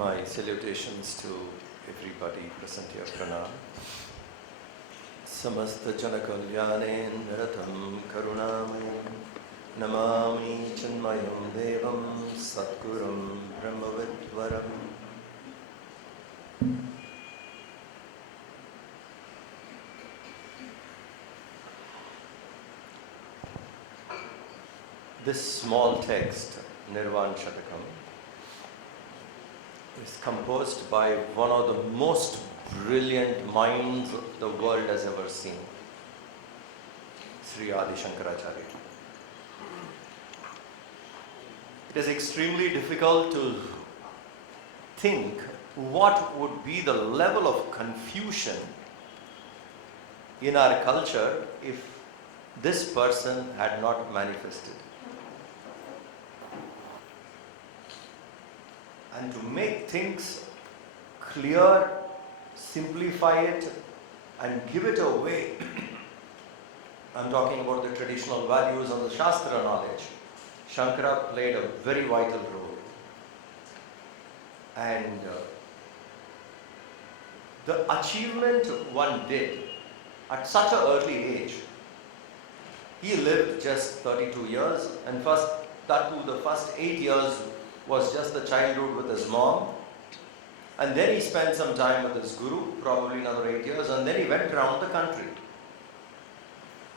My salutations to everybody present here. Pranam. Samasta Janakalyane Naratam Karunamayam Namami Chinmayam Devam Satgurum Brahmavidvaram. This small text, Nirvana Shatakam, is composed by one of the most brilliant minds the world has ever seen, Sri Adi Shankara Acharya. It is extremely difficult to think what would be the level of confusion in our culture if this person had not manifested. And to make things clear, simplify it and give it away, I'm talking about the traditional values and the Shastra knowledge. Shankara played a very vital role. And the achievement one did at such an early age, he lived just 32 years, and the first 8 years was just the childhood with his mom, and then he spent some time with his guru, probably another 8 years, and then he went around the country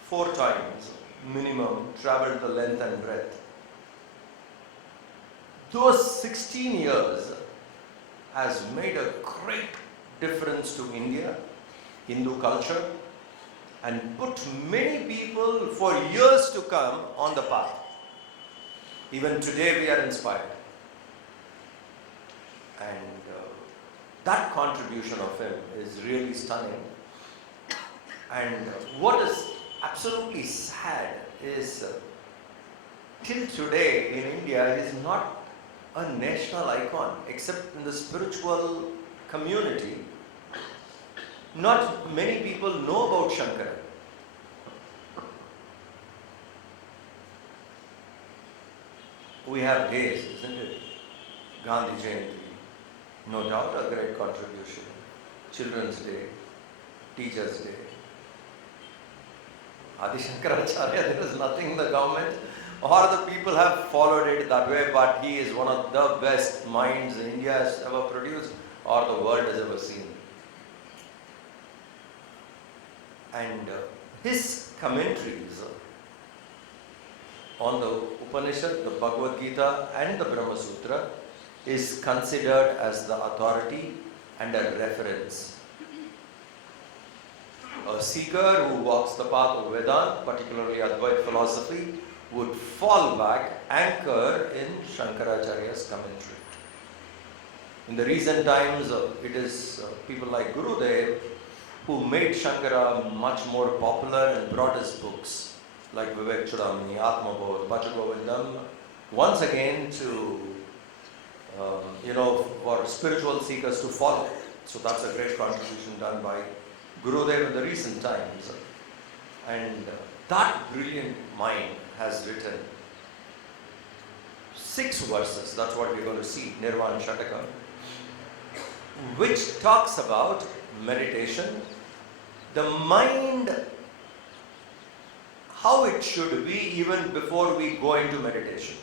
4 times minimum, traveled the length and breadth. Those 16 years has made a great difference to India, Hindu culture, and put many people for years to come on the path. Even today we are inspired. And that contribution of him is really stunning. And what is absolutely sad is till today in India he is not a national icon, except in the spiritual community. Not many people know about Shankara. We have days, isn't it? Gandhi Jayanti. No doubt a great contribution. Children's Day, Teachers' Day. Adi Shankara Acharya, there is nothing in the government or the people have followed it that way, but he is one of the best minds India has ever produced or the world has ever seen. And his commentaries on the Upanishad, the Bhagavad Gita and the Brahma Sutra is considered as the authority and a reference. A seeker who walks the path of Vedanta, particularly Advaita philosophy, would fall back, anchor in Shankaracharya's commentary. In the recent times, it is people like Gurudev who made Shankara much more popular and brought his books like Vivek Chudamani, Atmabodh, Bhajagovindam, once again to for spiritual seekers to follow. So that's a great contribution done by Gurudev in the recent times. And that brilliant mind has written 6 verses, that's what we're going to see, Nirvana Shatakam, which talks about meditation, the mind, how it should be even before we go into meditation.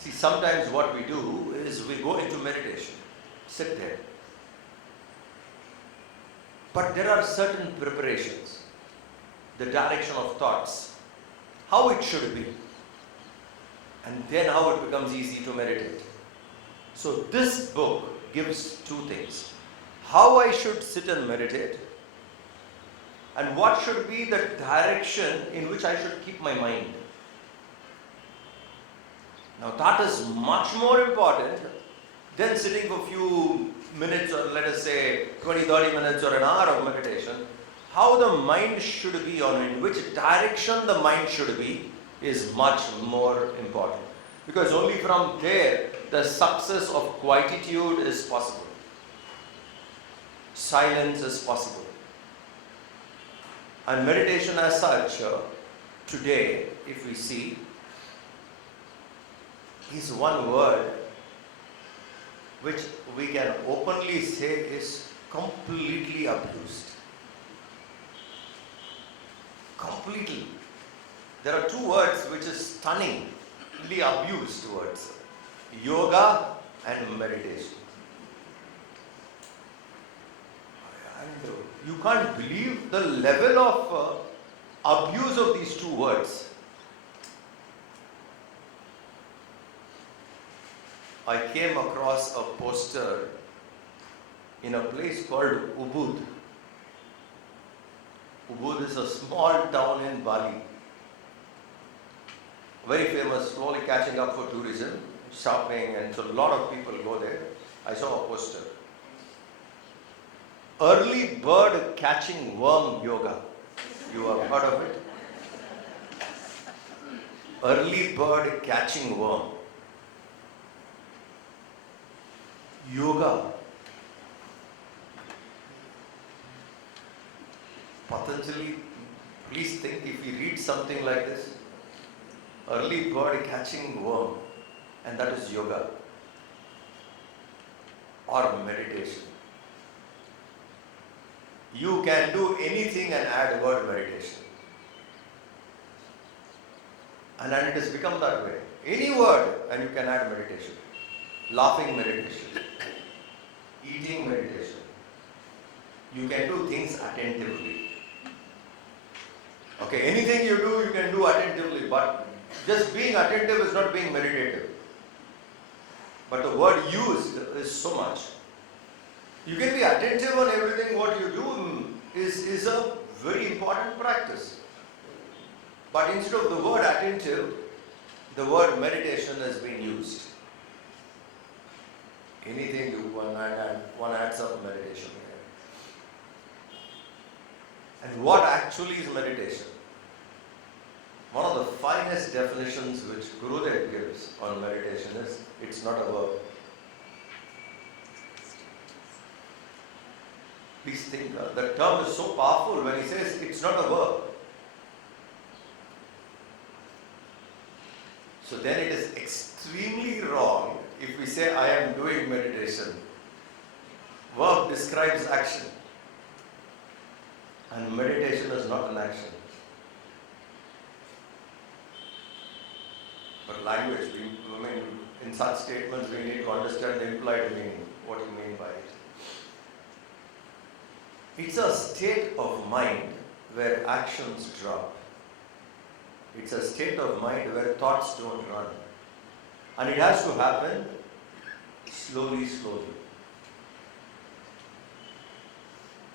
See, sometimes what we do is we go into meditation, sit there. But there are certain preparations, the direction of thoughts, how it should be, and then how it becomes easy to meditate. So this book gives 2 things. How I should sit and meditate, and what should be the direction in which I should keep my mind. Now that is much more important than sitting for a few minutes or let us say 20-30 minutes or an hour of meditation. How the mind should be or in which direction the mind should be is much more important. Because only from there the success of quietude is possible. Silence is possible. And meditation as such, today, if we see, is one word which we can openly say is completely abused. Completely. There are two words which is stunningly abused words. Yoga and meditation. And you can't believe the level of abuse of these two words. I came across a poster in a place called Ubud. Ubud is a small town in Bali. Very famous, slowly catching up for tourism, shopping, and so a lot of people go there. I saw a poster. Early bird catching worm yoga. You have heard of it? Early bird catching worm. Yoga. Patanjali, please think if you read something like this. Early bird catching worm, and that is yoga or meditation. You can do anything and add word meditation. And then it has become that way. Any word and you can add meditation. Laughing meditation. Eating meditation. You can do things attentively. Okay, anything you do, you can do attentively, but just being attentive is not being meditative. But the word used is so much. You can be attentive on everything what you do is a very important practice. But instead of the word attentive, the word meditation has been used. Anything you one adds up meditation. And what actually is meditation? One of the finest definitions which Gurudev gives on meditation is, it's not a verb. Please think, the term is so powerful when he says it's not a verb. So then it is extremely wrong if we say I am doing meditation. Verb describes action. And meditation is not an action. But language, in such statements we need to understand the implied meaning, what you mean by it. It's a state of mind where actions drop. It's a state of mind where thoughts don't run. And it has to happen slowly, slowly.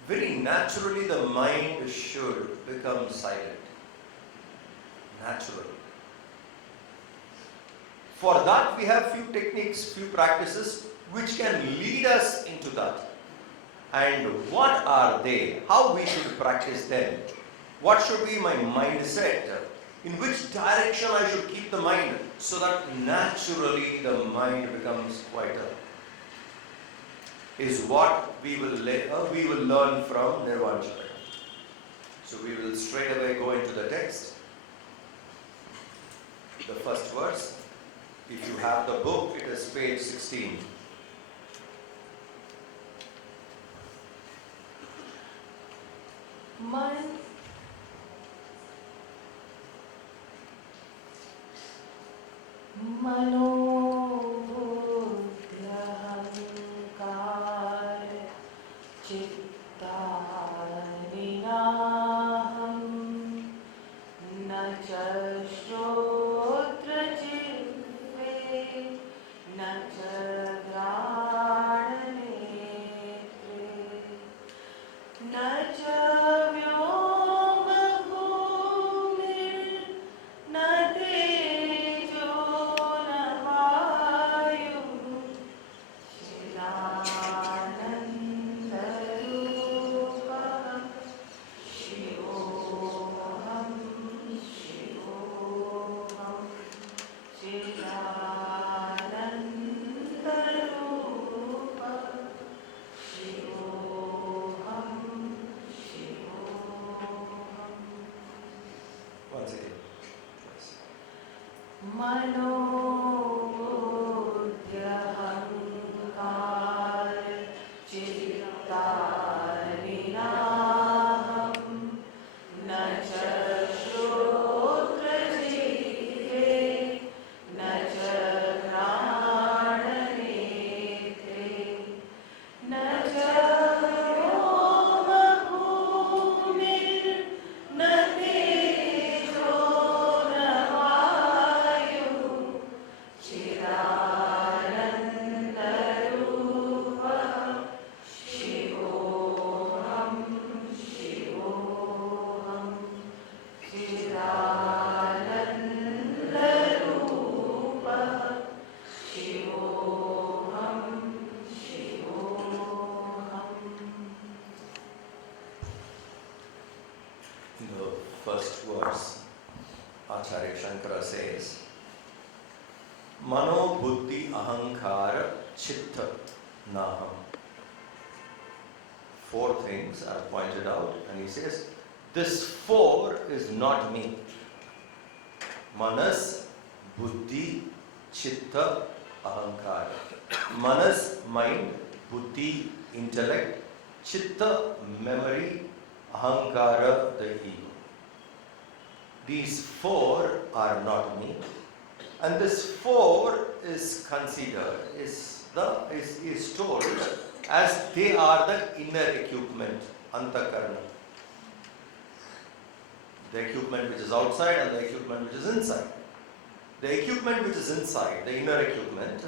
Very naturally the mind should become silent. Naturally. For that we have few techniques, few practices which can lead us into that. And what are they? How we should practice them? What should be my mindset? In which direction I should keep the mind so that naturally the mind becomes quieter? Is what we will learn from Nirvana Shatakam. So we will straight away go into the text. The first verse. If you have the book, it is page 16. first verse, Acharya Shankara says, Mano buddhi ahankara chitta naham. 4 things are pointed out, and he says, this 4 is not me. Manas, buddhi, chitta, ahankara. Manas, mind, buddhi, intellect, chitta, memory, ahankara, the ego. These 4 are not me, and this 4 is considered, is told as they are the inner equipment, antakarna. The equipment which is outside and the equipment which is inside. The equipment which is inside, the inner equipment,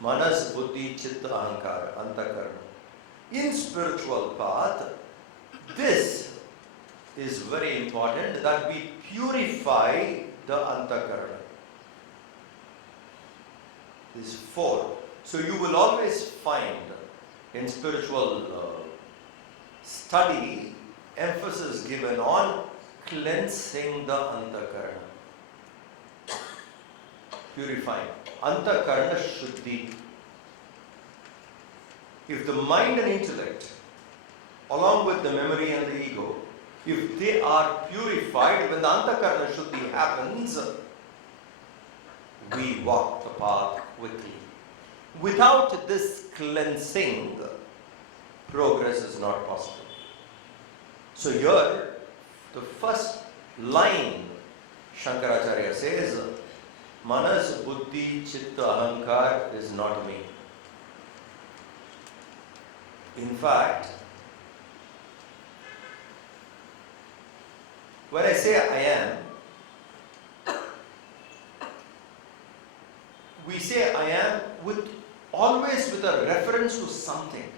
manas, buddhi, chitta, ahankara, antakarna. In spiritual path, this is very important, that we purify the antakarna. These 4. So you will always find in spiritual study emphasis given on cleansing the antakarna. Purifying. Antakarna shuddhi. If the mind and intellect, along with the memory and the ego, if they are purified, when the antakarna shuddhi happens, we walk the path quickly. Without this cleansing, progress is not possible. So here, the first line, Shankaracharya says, Manas, Buddhi, Chitta, Ahankar is not me. In fact, when I say I am, we say I am always with a reference to something.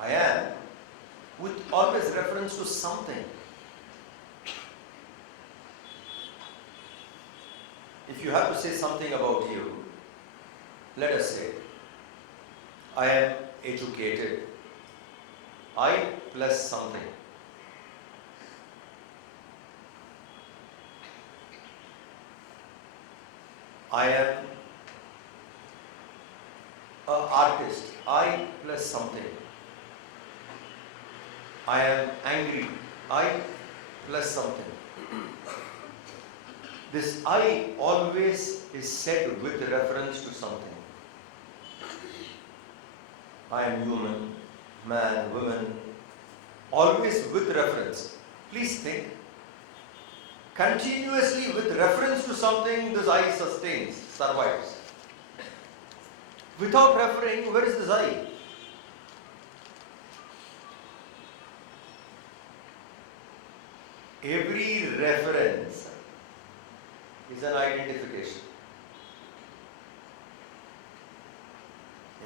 I am with always reference to something. If you have to say something about you, let us say, I am educated. I plus something. I am an artist. I plus something. I am angry. I plus something. This I always is said with reference to something. I am human, man, woman, always with reference. Please think. Continuously with reference to something, this I sustains, survives. Without referring, where is this I? Every reference is an identification.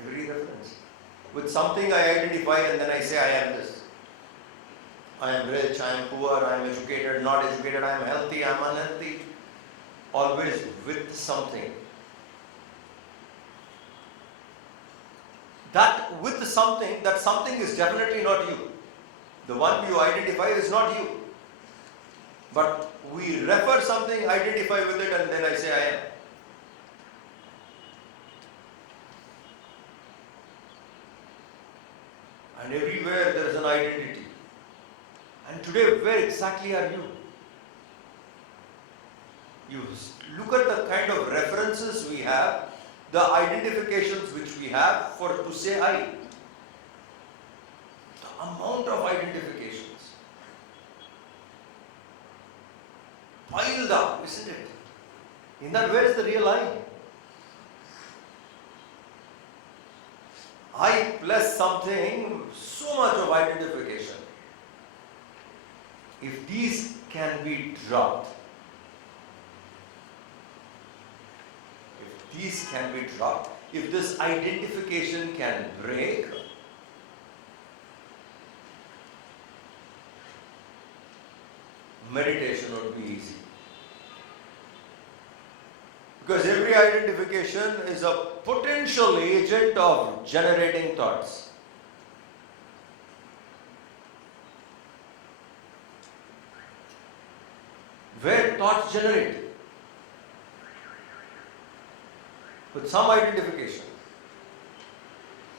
Every reference. With something I identify and then I say I am this. I am rich, I am poor, I am educated, not educated, I am healthy, I am unhealthy. Always with something. That with something, that something is definitely not you. The one you identify is not you. But we refer something, identify with it, and then I say I am. And everywhere there is an identity. And today, where exactly are you? You look at the kind of references we have, the identifications which we have for to say I. The amount of identifications. Piled up, isn't it? In that, where is the real I? I plus something, so much of identification. If these can be dropped, if this identification can break, meditation would be easy. Because every identification is a potential agent of generating thoughts. where thoughts generate with some identification.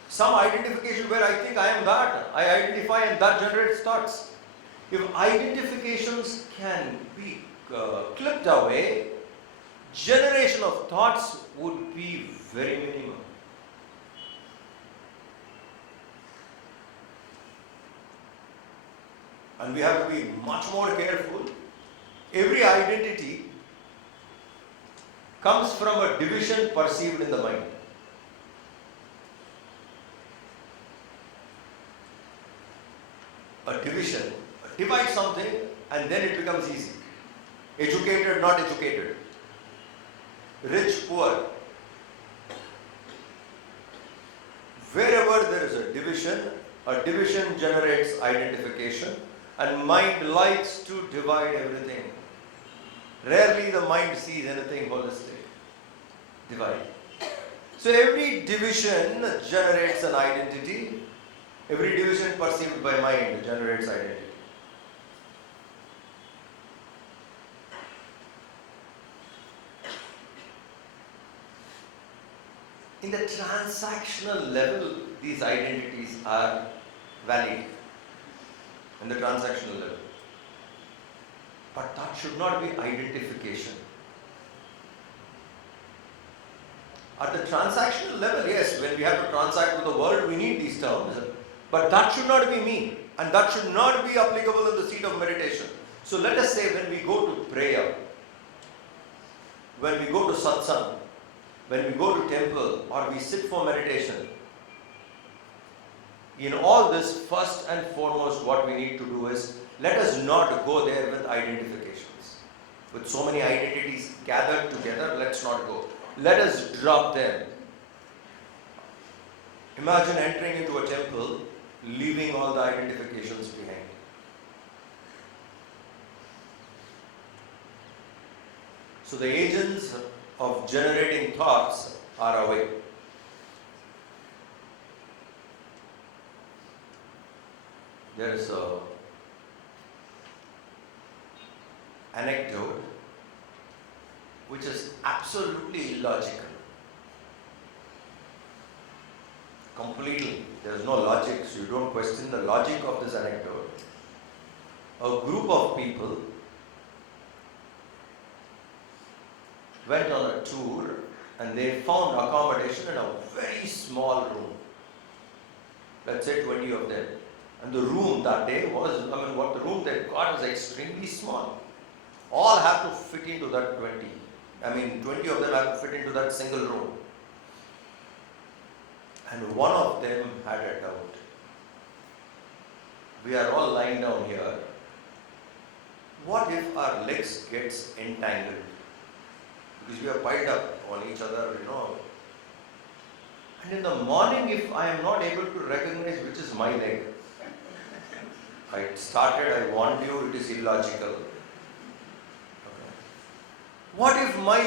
Some identification where I think I am that. I identify and that generates thoughts. If identifications can be clipped away, generation of thoughts would be very minimal. And we have to be much more careful. Every identity comes from a division perceived in the mind. A division, divide something and then it becomes easy. Educated, not educated. Rich, poor. Wherever there is a division generates identification, and mind likes to divide everything. Rarely the mind sees anything holistic. Divide. So every division generates an identity. Every division perceived by mind generates identity. In the transactional level, these identities are valid. In the transactional level. But that should not be identification. At the transactional level, yes, when we have to transact with the world, we need these terms. But that should not be me. And that should not be applicable in the seat of meditation. So let us say when we go to prayer, when we go to satsang, when we go to temple or we sit for meditation, in all this, first and foremost, what we need to do is, let us not go there with identifications. With so many identities gathered together, let's not go. Let us drop them. Imagine entering into a temple, leaving all the identifications behind. So the agents of generating thoughts are away. There is an anecdote which is absolutely illogical. Completely. There is no logic, so you don't question the logic of this anecdote. A group of people went on a tour and they found accommodation in a very small room. Let's say 20 of them. And the room that day was, what the room they got was extremely small. All have to fit into that 20. 20 of them have to fit into that single room. And one of them had a doubt. We are all lying down here. What if our legs gets entangled? Because we are piled up on each other, And in the morning, if I am not able to recognize which is my leg, I warned you, it is illogical. What if my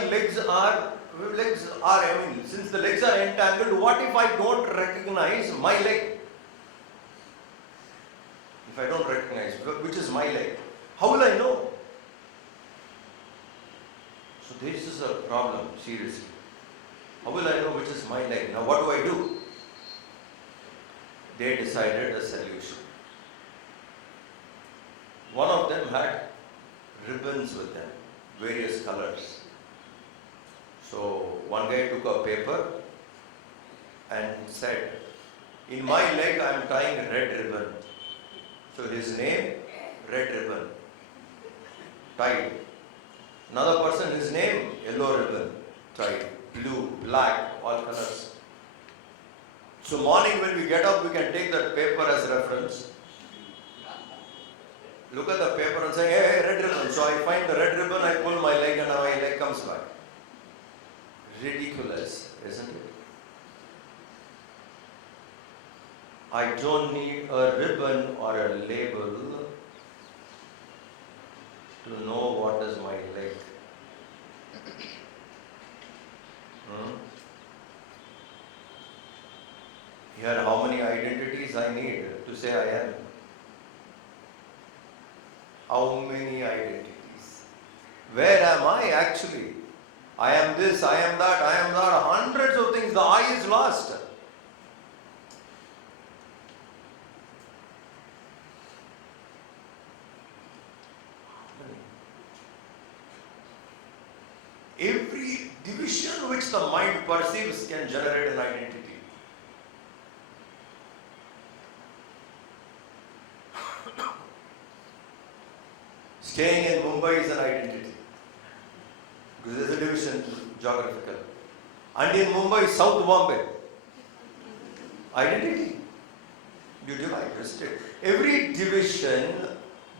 since the legs are entangled, what if I don't recognize my leg? If I don't recognize which is my leg, how will I know? So this is a problem, seriously. How will I know which is my leg? Now what do I do? They decided a solution. One of them had ribbons with them, various colors. So one guy took a paper and said, in my leg I am tying a red ribbon. So his name, red ribbon, tied. Another person, his name, yellow ribbon, tied. Blue, black, all colors. So morning when we get up, we can take that paper as reference. Look at the paper and say, hey, red ribbon. So I find the red ribbon, I pull my leg and my leg comes back. Ridiculous, isn't it? I don't need a ribbon or a label to know what is my leg. Here, how many identities I need to say I am? How many identities? actually. I am this, I am that, hundreds of things. The I is lost. Every division which the mind perceives can generate an identity. Staying in Mumbai is an identity. Because there is a division geographical. And in Mumbai, South Bombay. Identity. You divide, restrict. Every division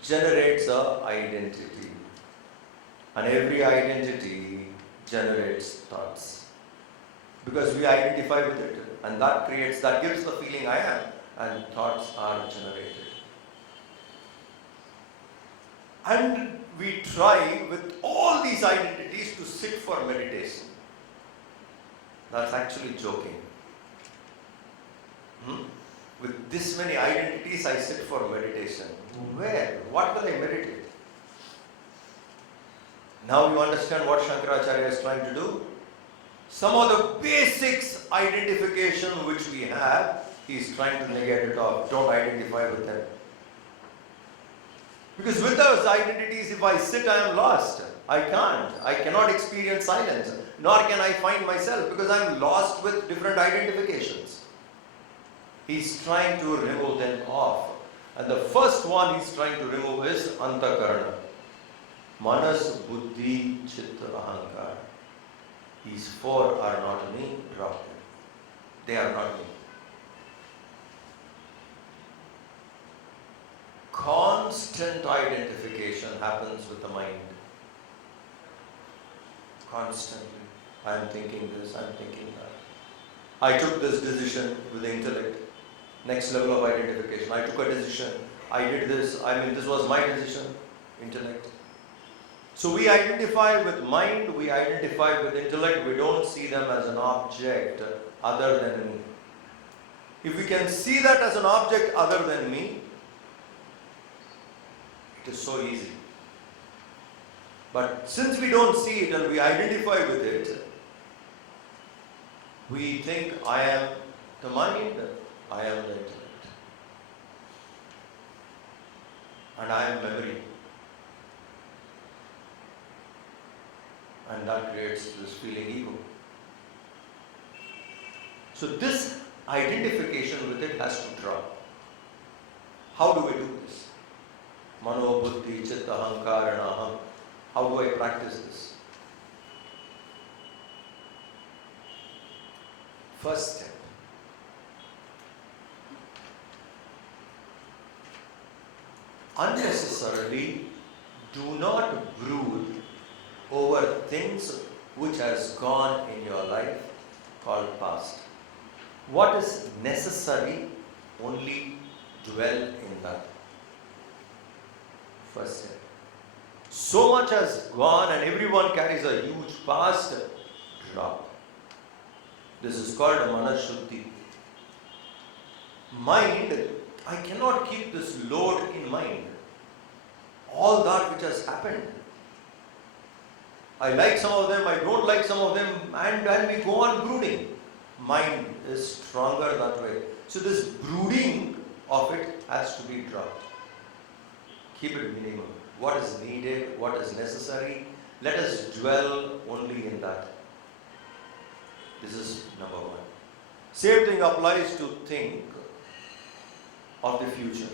generates an identity. And every identity generates thoughts. Because we identify with it. And that gives the feeling I am. And thoughts are generated. And we try with all these identities to sit for meditation. That's actually joking. With this many identities, I sit for meditation. Where? What will I meditate? Now you understand what Shankara is trying to do? Some of the basics identification which we have, he is trying to negate it off. Don't identify with them. Because with those identities, if I sit, I am lost. I can't. I cannot experience silence. Nor can I find myself because I am lost with different identifications. He's trying to remove them off. And the first one he's trying to remove is Antakarana. Manas, Buddhi, Chitta, Ahankara. These four are not me, drop them. They are not me. Constant identification happens with the mind. Constantly. I am thinking this, I am thinking that. I took this decision with the intellect. Next level of identification. I took a decision. I did this. This was my decision. Intellect. So we identify with mind, we identify with intellect. We don't see them as an object other than me. If we can see that as an object other than me, it is so easy. But since we don't see it and we identify with it, we think I am the mind, I am the intellect. And I am memory. And that creates this feeling ego. So this identification with it has to drop. How do we do this? Mano, Buddhi, Chitta, Ahankara, and Aham. How do I practice this? First step. Unnecessarily do not brood over things which has gone in your life called past. What is necessary, only dwell in that. First step. So much has gone and everyone carries a huge past, drop. This is called a manashuddhi. Mind, I cannot keep this load in mind. All that which has happened. I like some of them, I don't like some of them, and we go on brooding. Mind is stronger that way. So this brooding of it has to be dropped. Keep it minimum. What is needed, what is necessary, let us dwell only in that. This is number one. Same thing applies to think of the future.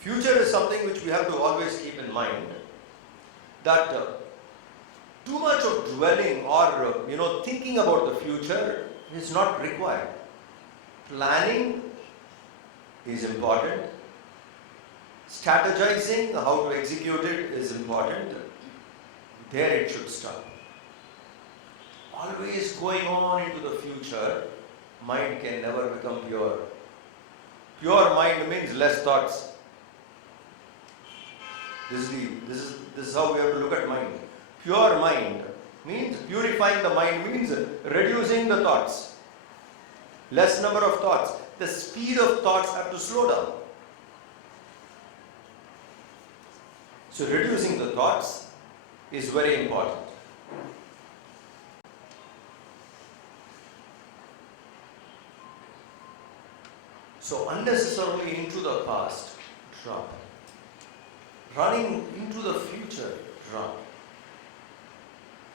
Future is something which we have to always keep in mind. That too much of dwelling or thinking about the future is not required. Planning is important. Strategizing how to execute it is important. There it should stop. Always going on into the future, mind can never become pure. Pure mind means less thoughts. This is how we have to look at mind. Pure mind means purifying the mind means reducing the thoughts. Less number of thoughts. The speed of thoughts have to slow down. So reducing the thoughts is very important. So unnecessarily into the past, drop. Running into the future, drop.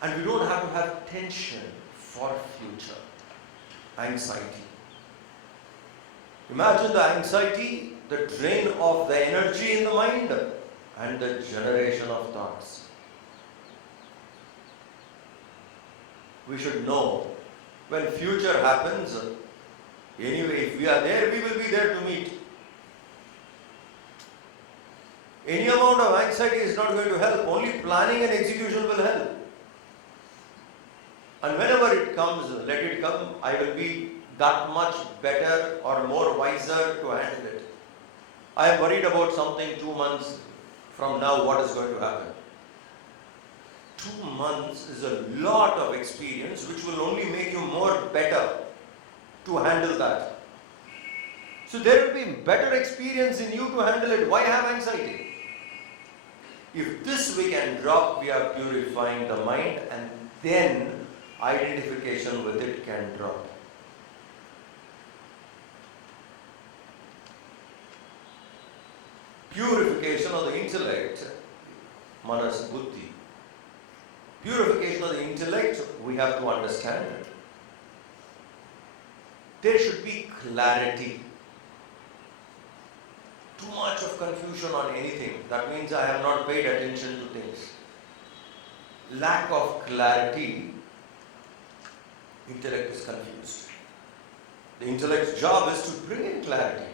And we don't have to have tension for future. Anxiety. Imagine the anxiety, the drain of the energy in the mind, and the generation of thoughts. We should know when future happens, anyway, if we are there, we will be there to meet. Any amount of anxiety is not going to help. Only planning and execution will help. And whenever it comes, let it come. I will be that much better or more wiser to handle it. I am worried about something 2 months from now, what is going to happen. 2 months is a lot of experience which will only make you more better to handle that. So there will be better experience in you to handle it. Why have anxiety? If this we can drop, we are purifying the mind, and then identification with it can drop. Purification of the intellect, manas, buddhi. Purification of the intellect, we have to understand. There should be clarity. Too much of confusion on anything, that means I have not paid attention to things. Lack of clarity, intellect is confused. The intellect's job is to bring in clarity.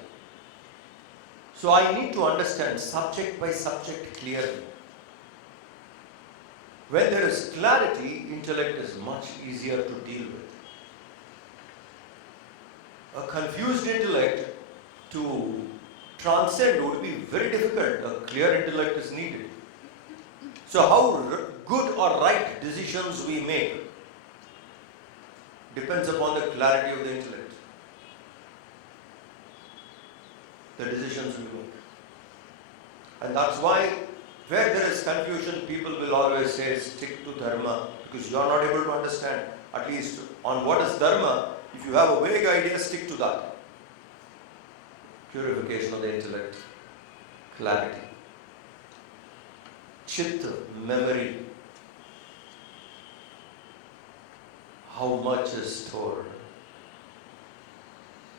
So I need to understand subject by subject clearly. When there is clarity, intellect is much easier to deal with. A confused intellect to transcend would be very difficult. A clear intellect is needed. So how good or right decisions we make depends upon the clarity of the intellect. The decisions we make. And that's why where there is confusion, people will always say stick to dharma, because you are not able to understand. At least on what is dharma, if you have a vague idea, stick to that. Purification of the intellect, clarity. Chitta, memory. How much is stored?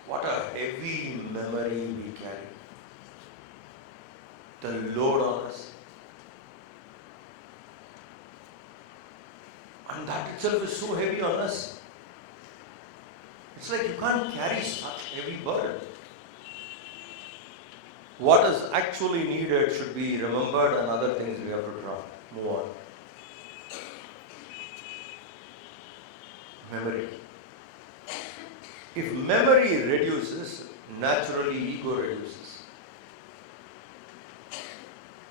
What a heavy memory we carry. The load on us. And that itself is so heavy on us. It's like you can't carry such heavy burden. What is actually needed should be remembered, and other things we have to drop. Move on. Memory. If memory reduces, naturally ego reduces.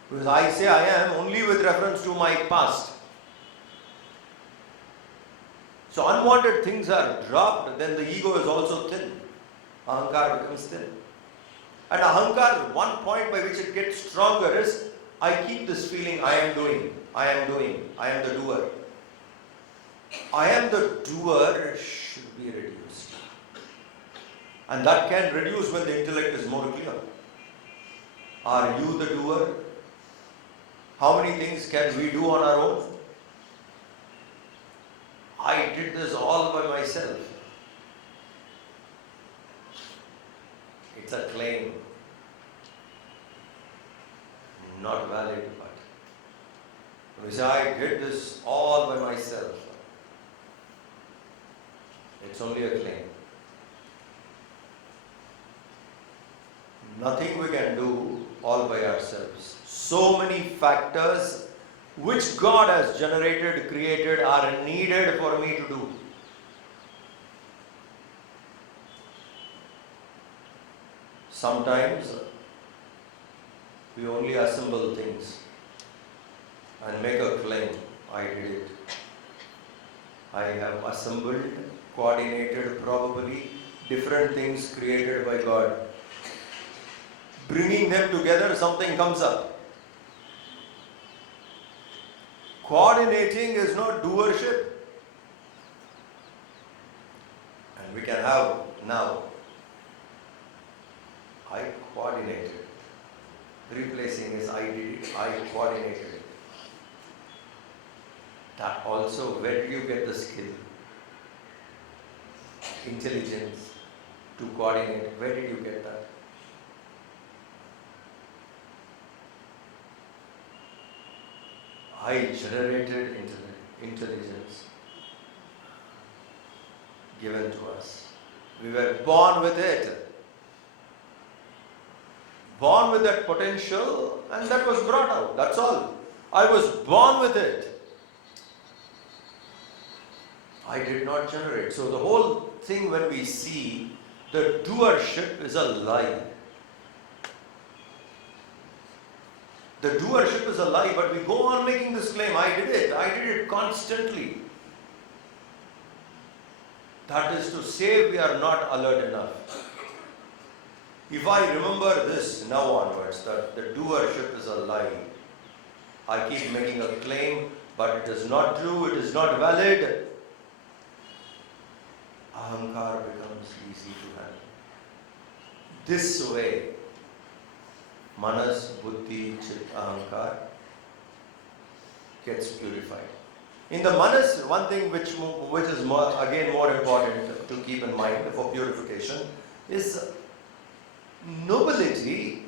Because I say I am only with reference to my past. So unwanted things are dropped, then the ego is also thin. Ahankar becomes thin. And ahankar, one point by which it gets stronger is, I keep this feeling, I am doing, I am doing, I am the doer. I am the doer should be reduced. And that can reduce when the intellect is more clear. Are you the doer? How many things can we do on our own? I did this all by myself. It's a claim. Not valid, but we say I did this all by myself. It's only a claim. Nothing we can do all by ourselves. So many factors which God has generated, created, are needed for me to do. Sometimes we only assemble things and make a claim, I did it. I have assembled, coordinated probably different things created by God. Bringing them together, something comes up. Coordinating is not doership. And we can have now, I coordinated. Replacing is I did it, I coordinated it. That also, where do you get the skill? Intelligence to coordinate. Where did you get that? I generated intelligence given to us. We were born with it. Born with that potential, and that was brought out. That's all. I was born with it. I did not generate. So the whole thing, when we see the doership, is a lie. The doership is a lie, but we go on making this claim. I did it constantly. That is to say, we are not alert enough. If I remember this now onwards, that the doership is a lie, I keep making a claim, but it is not true, it is not valid, ahankar becomes easy to handle. This way, manas, buddhi, chit, ahankar gets purified. In the manas, one thing which is more important to keep in mind for purification is nobility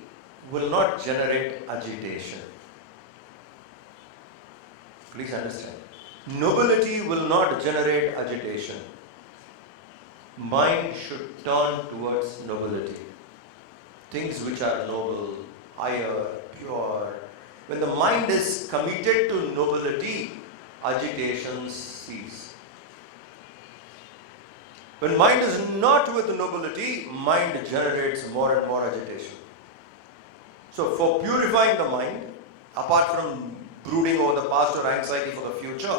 will not generate agitation. Please understand. Nobility will not generate agitation. Mind should turn towards nobility. Things which are noble, higher, pure. When the mind is committed to nobility, agitations cease. When mind is not with nobility, mind generates more and more agitation. So for purifying the mind, apart from brooding over the past or anxiety for the future,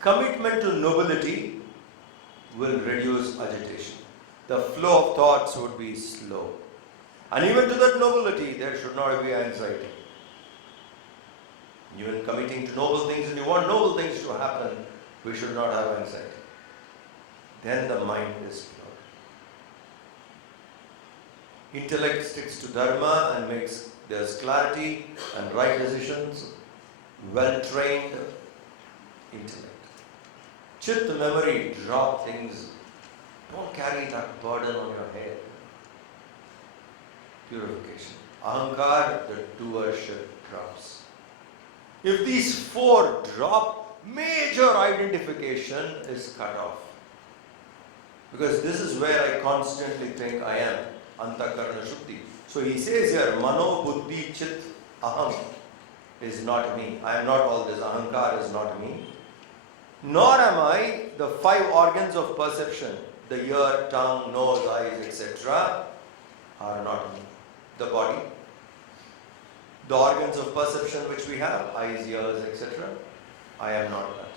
commitment to nobility will reduce agitation. The flow of thoughts would be slow. And even to that nobility, there should not be anxiety. Even committing to noble things, and you want noble things to happen, we should not have anxiety. Then the mind is pure. Intellect sticks to dharma and makes there's clarity and right decisions. Well-trained intellect. Chit, memory, drop things. Don't carry that burden on your head. Purification. Ahankar, the doership drops. If these four drop, major identification is cut off. Because this is where I constantly think I am. Antakarana Shuddhi. So he says here, Mano, Buddhi, Chit, Aham is not me. I am not all this. Ahankar is not me. Nor am I the five organs of perception. The ear, tongue, nose, eyes, etc. are not me. The body. The organs of perception which we have, eyes, ears, etc. I am not that.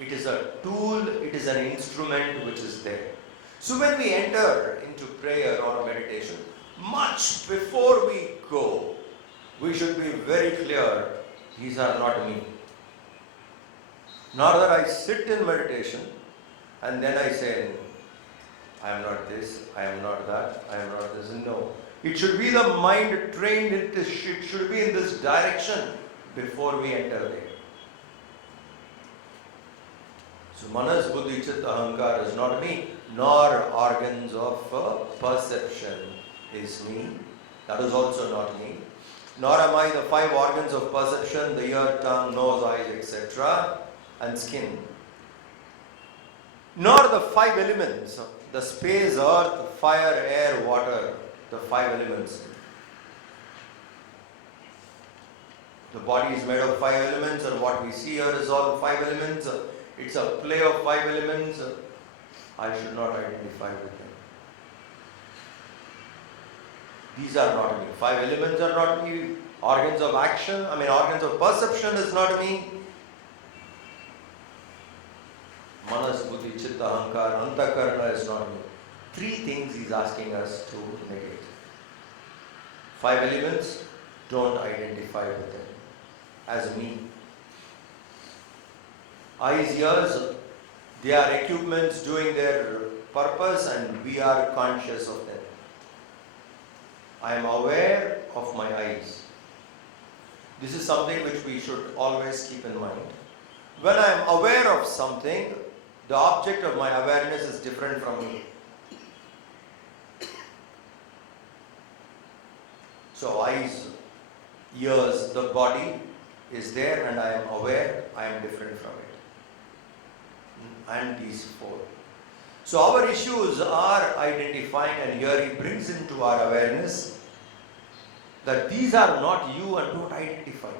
It is a tool, it is an instrument which is there. So when we enter into prayer or meditation, much before we go, we should be very clear, these are not me. Not that I sit in meditation and then I say, I am not this, I am not that, I am not this. No. It should be the mind trained, it should be in this direction before we enter there. So manas, buddhi, chit, ahankar is not me, nor organs of perception is me. That is also not me. Nor am I the five organs of perception, the ear, tongue, nose, eyes, etc. and skin. Nor the five elements, the space, earth, fire, air, water, the five elements. The body is made of five elements, and what we see here is all five elements. It's a play of five elements. I should not identify with them. These are not me. Five elements are not me. Organs of action, organs of perception is not me. Manas, buddhi, chitta, ahankar, antakarana is not me. Three things he's asking us to negate. Five elements, don't identify with them as me. Eyes, ears, they are equipments doing their purpose and we are conscious of them. I am aware of my eyes. This is something which we should always keep in mind. When I am aware of something, the object of my awareness is different from me. So eyes, ears, the body is there and I am aware, I am different from it. And these four. So our issues are identifying, and here he brings into our awareness that these are not you and don't identify.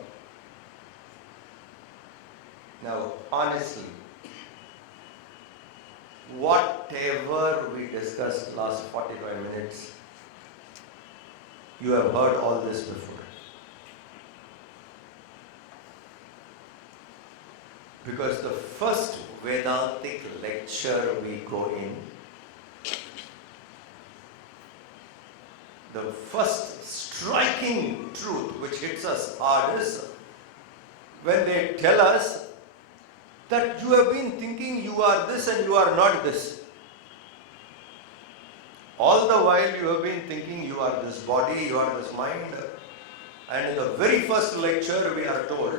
Now, honestly, whatever we discussed last 45 minutes, you have heard all this before. Because the first Vedantic lecture we go in, the first striking truth which hits us hard is when they tell us that you have been thinking you are this and you are not this. All the while you have been thinking you are this body, you are this mind. And in the very first lecture we are told,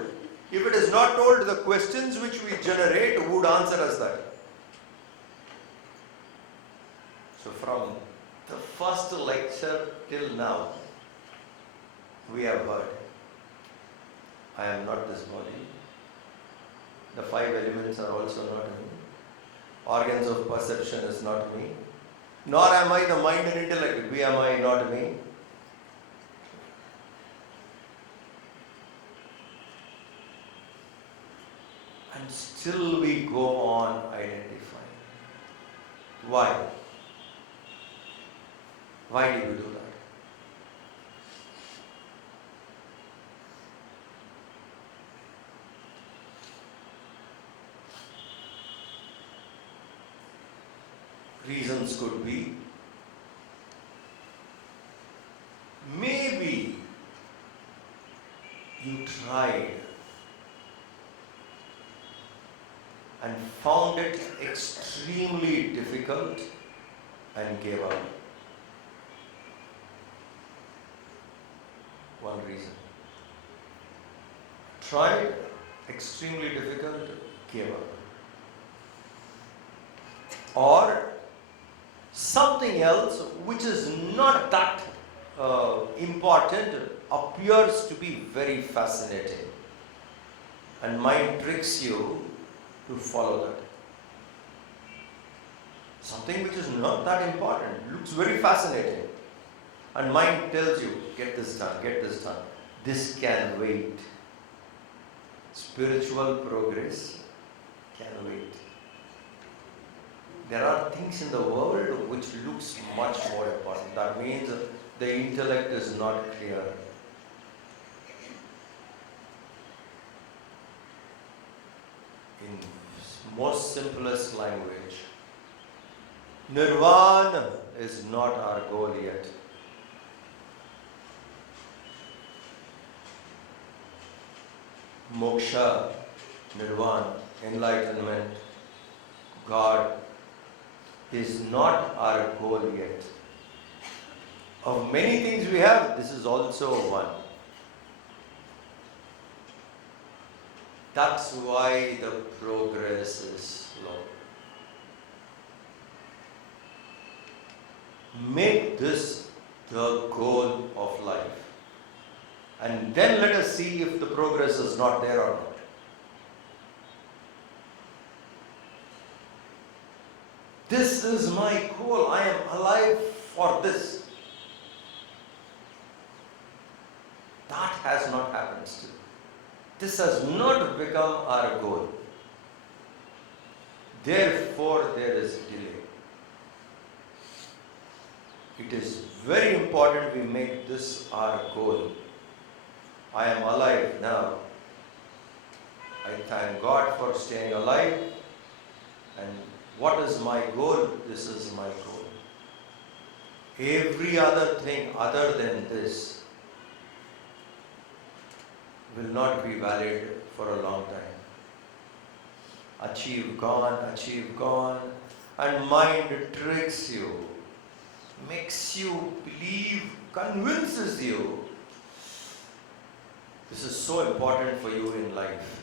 if it is not told, the questions which we generate would answer us that. So from the first lecture till now, we have heard, I am not this body. The five elements are also not me. Organs of perception is not me. Nor am I the mind and intellect. We am I, not me. And still we go on identifying. Why? Why do we do that? Reasons could be, maybe you tried and found it extremely difficult and gave up. One reason. Tried, extremely difficult, gave up. Or something else which is not that important appears to be very fascinating, and mind tricks you to follow that. Something which is not that important looks very fascinating, and mind tells you, get this done, get this done. This can wait. Spiritual progress can wait. There are things in the world which looks much more important. That means the intellect is not clear. In most simplest language, Nirvana is not our goal yet. Moksha, Nirvana, enlightenment, God is not our goal yet. Of many things we have, this is also one. That's why the progress is slow. Make this the goal of life. And then let us see if the progress is not there or not. This is my goal. I am alive for this. That has not happened still. This has not become our goal. Therefore, there is delay. It is very important we make this our goal. I am alive now. I thank God for staying alive. And what is my goal? This is my goal. Every other thing other than this will not be valid for a long time. achieve gone, and mind tricks you, makes you believe, convinces you. This is so important for you in life.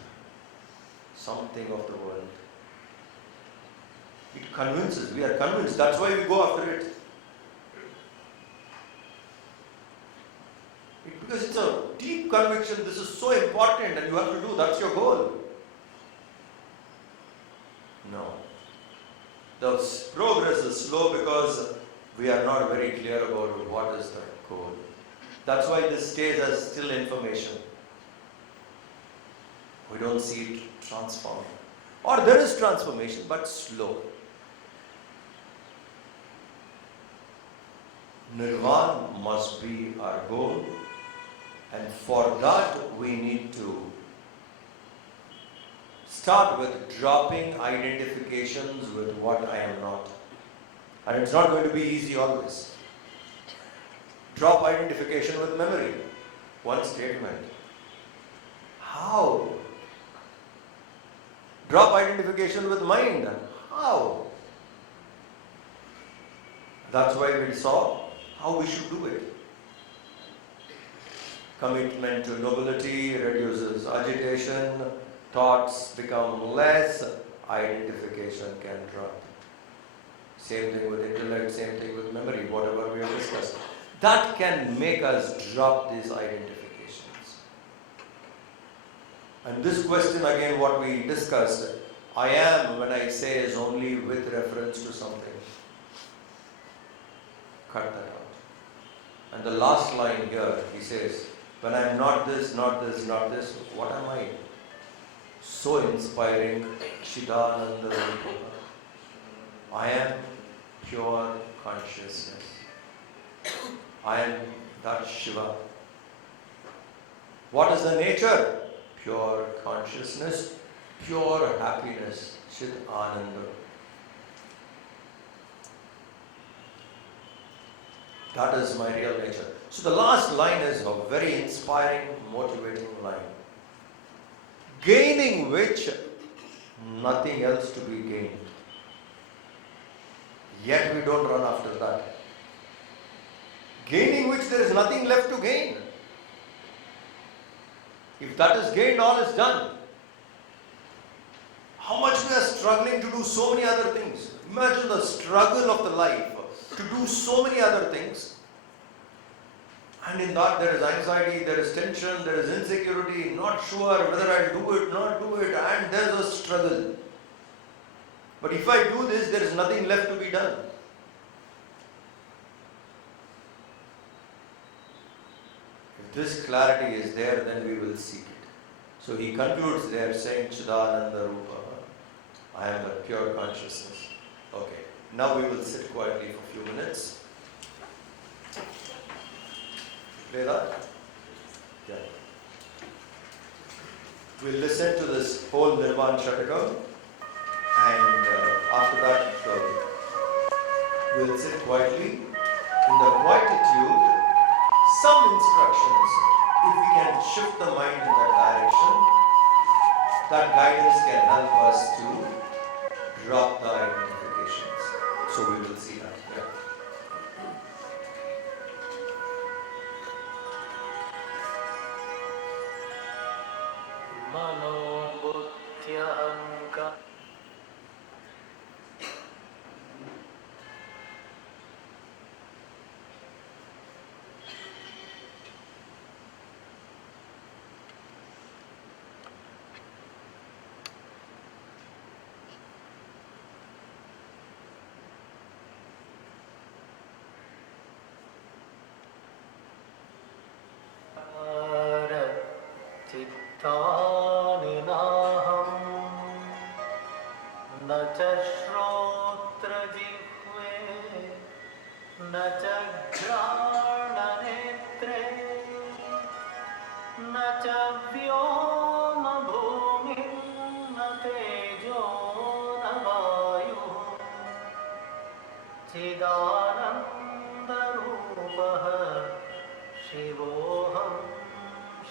Something of the world. It convinces, we are convinced, that's why we go after it. Because it's a deep conviction, this is so important and you have to do, that's your goal. No. The progress is slow because we are not very clear about what is the goal. That's why this stays as still information. We don't see it transforming. Or there is transformation, but slow. Nirvana must be our goal, and for that we need to start with dropping identifications with what I am not. And it's not going to be easy always. Drop identification with memory. One statement. How? Drop identification with mind. How? That's why we saw how we should do it. Commitment to nobility reduces agitation, thoughts become less, identification can drop. Same thing with intellect, same thing with memory, whatever we have discussed. That can make us drop these identifications. And this question again, what we discussed, I am, when I say, is only with reference to something. Cut that out. And the last line here, he says, when I am not this, not this, not this, what am I? So inspiring, Chidananda. I am pure consciousness. I am that Shiva. What is the nature? Pure consciousness, pure happiness, Chit Ananda. That is my real nature. So the last line is a very inspiring, motivating line. Gaining which, nothing else to be gained. Yet we don't run after that. Gaining which there is nothing left to gain. If that is gained, all is done. How much we are struggling to do so many other things. Imagine the struggle of the life to do so many other things. And in that there is anxiety, there is tension, there is insecurity, not sure whether I'll do it, not do it, and there is a struggle. But if I do this, there is nothing left to be done. If this clarity is there, then we will seek it. So he concludes there saying, Chidananda Rupa, I am the pure consciousness. Okay, now we will sit quietly for a few minutes. Play that? Yeah. We'll listen to this whole Nirvana Shatakam, and after that we'll sit quietly. In the quietude, some instructions, if we can shift the mind in that direction, that guidance can help us to drop the identifications. So we will see that. Yeah. Mano buddhya anka चित्तानि नाहं न च श्रोत्रजिह्वे न च घ्राणनेत्रे न च व्योमभूमिं न तेजो न वायुः चिदानन्दरूपः शिवोऽहम्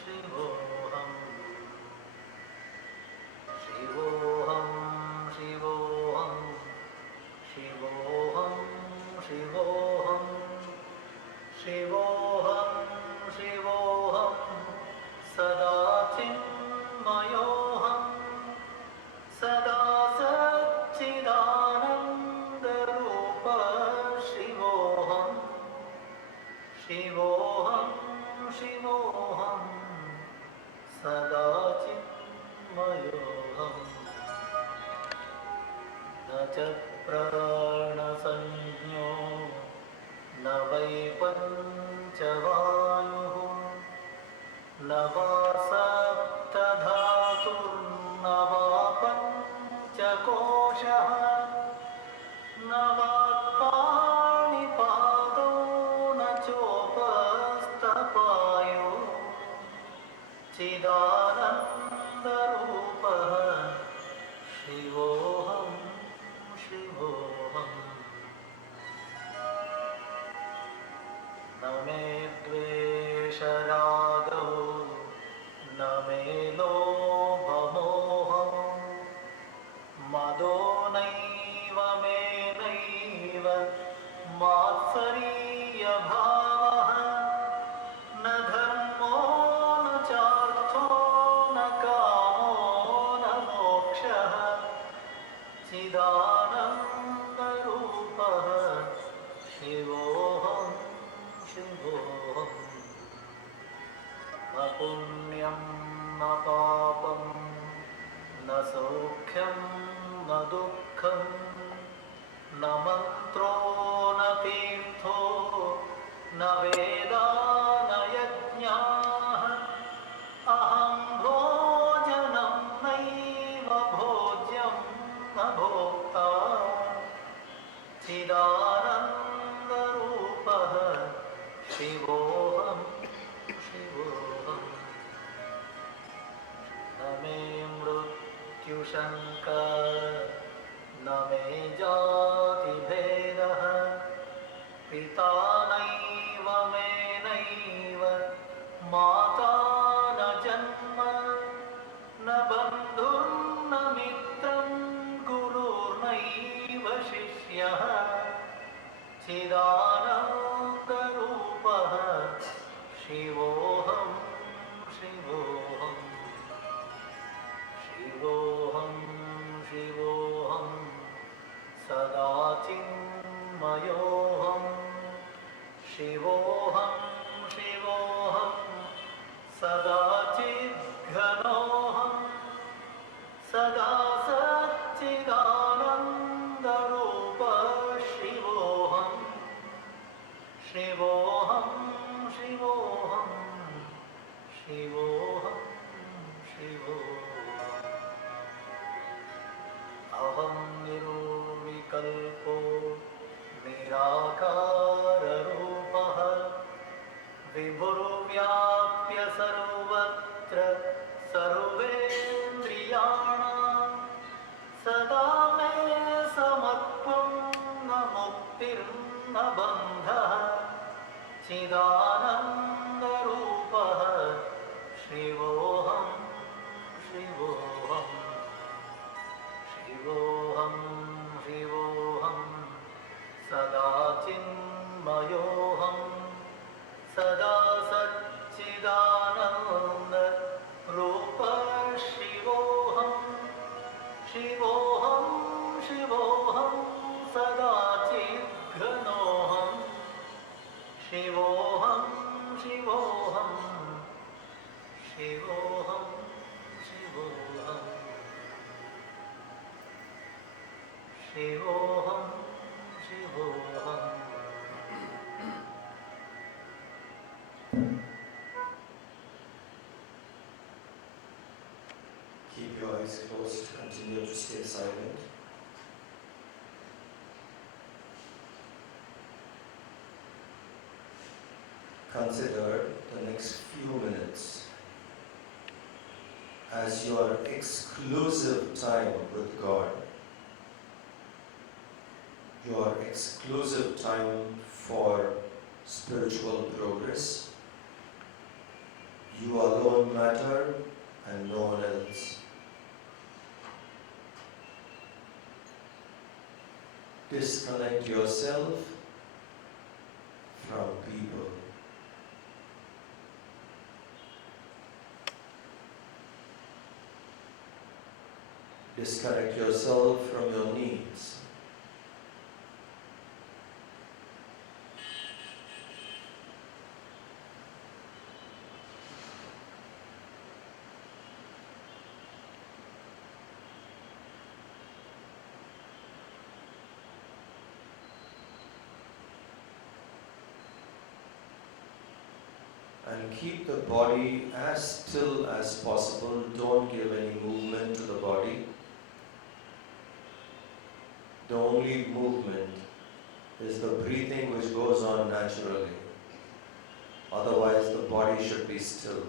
शिवोऽहम् प्राणसंज्ञो न वै पञ्चवायुः न वा सप्तधातुर्न वा पञ्चकोशः न वाक्पाणिपादो न चोपस्थपायो चिदानन्दरूपः शिवोऽहं शिवोऽहम् न मे द्वेषरागौ न मे लोभमोहः मदो नैव मेनैव मात्सर्यभावः न धर्मो न चार्थो न कामो न मोक्षः चिदानन्दरूपः शिवोऽहं शिवोऽहम् न पुण्यं न पापं न सौख्यं न दुःखं न मन्त्रो न तीर्थो न वेदा न यज्ञाः अहं भोजनं नैव भोज्यं न भोक्ता चिदानन्दरूपः शिवोऽहं शिवोऽहम् न मे मृत्युशङ्का न मे जातिभेदः पिता नैव मे नैव माता न जन्म न बन्धुर्न मित्रं गुरुर्नैव शिष्यः चिदानन्दरूपः शिवोऽहं शिवोऽहम् शिवोऽहं शिवोऽहं सदा चिन्मयोऽहं शिवोऽहं शिवोऽहं सदा चिद्घनोऽहं सदा सच्चिदानन्दरूपः शिवोऽहं शिवोऽहं शिवोऽहं शिवोऽहं शिवोऽहम् अहं निर्विकल्पो निराकाररूपः विभुर्व्याप्य सर्वत्र सर्वेन्द्रियाणां सदा मे समत्वं न मुक्तिर्न बन्धः चिदानन्दरूपः शिवोऽहं शिवोऽहम् शिवोऽहं शिवोऽहं सदा चिन्मयोऽहं सदा सच्चिदानन्दरूपः शिवोऽहं शिवोऽहं शिवोऽहं सदा चिद्घनोऽहं शिवोऽहं शिवोऽहं शिवोऽहं शिवोऽहम् शिवोऽहं शिवोऽहम् Keep your eyes closed, continue to stay silent. Consider the next few minutes as your exclusive time with God, your exclusive time for spiritual progress. You alone matter and no one else. Disconnect yourself from people. Disconnect yourself from your needs. keep the body as still as possible. Don't give any movement to the body. The only movement is the breathing which goes on naturally. Otherwise, the body should be still.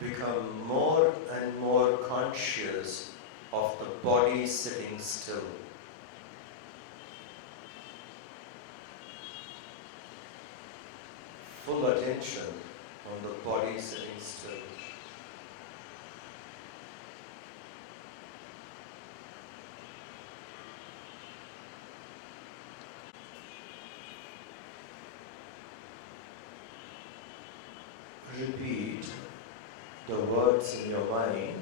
Become more and more conscious of the body sitting still. Full attention on the body sitting still. Repeat the words in your mind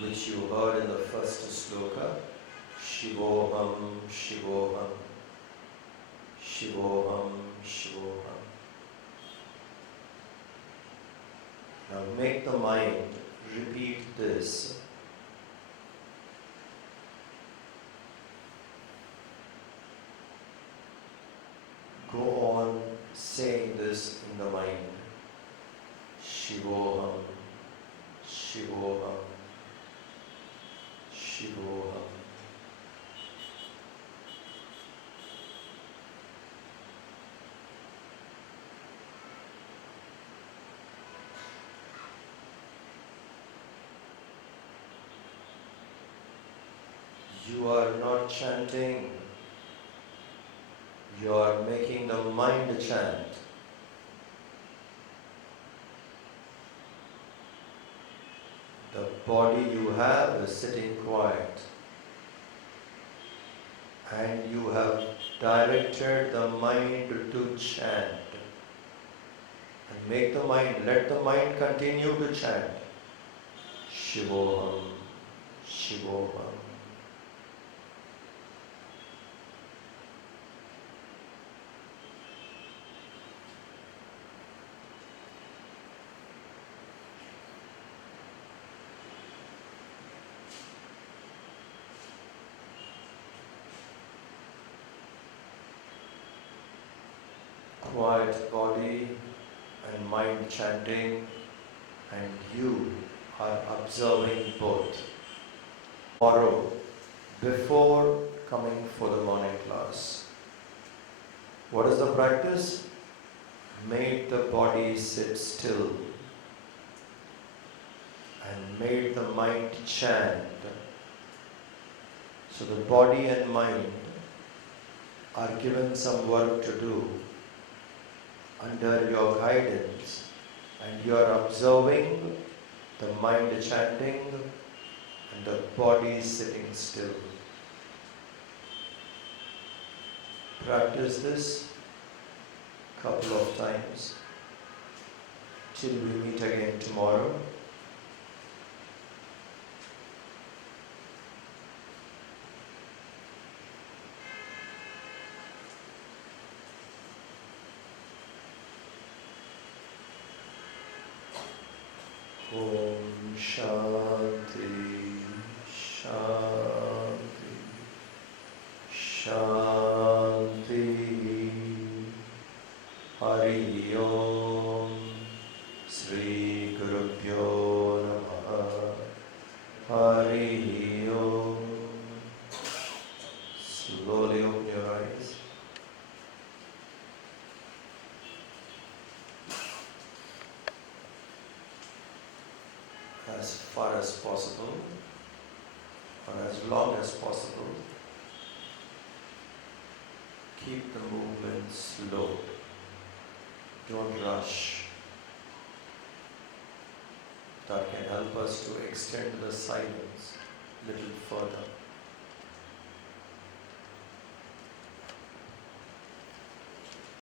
which you heard in the first sloka. Shivoham, Shivoham, Shivoham, Shivoham. Now make the mind repeat this. Go on saying this in the mind. Shivoham, Shivoham, Shivoham. You are not chanting, you are making the mind chant. The body you have is sitting quiet, and you have directed the mind to chant. And make the mind, let the mind continue to chant. Shivoham, Shivoham. Quiet body and mind chanting, and you are observing both. Tomorrow, before coming for the morning class, what is the practice? Make the body sit still and make the mind chant. So the body and mind are given some work to do under your guidance, and you are observing the mind chanting and the body sitting still. Practice this couple of times till we meet again tomorrow. Om Shanti, Shanti, Shanti. Hari Om. Sri Gurubhyo Namaha. Hari Om. Slowly open your eyes. As far as possible, or as long as possible, keep the movement slow. Don't rush. That can help us to extend the silence a little further.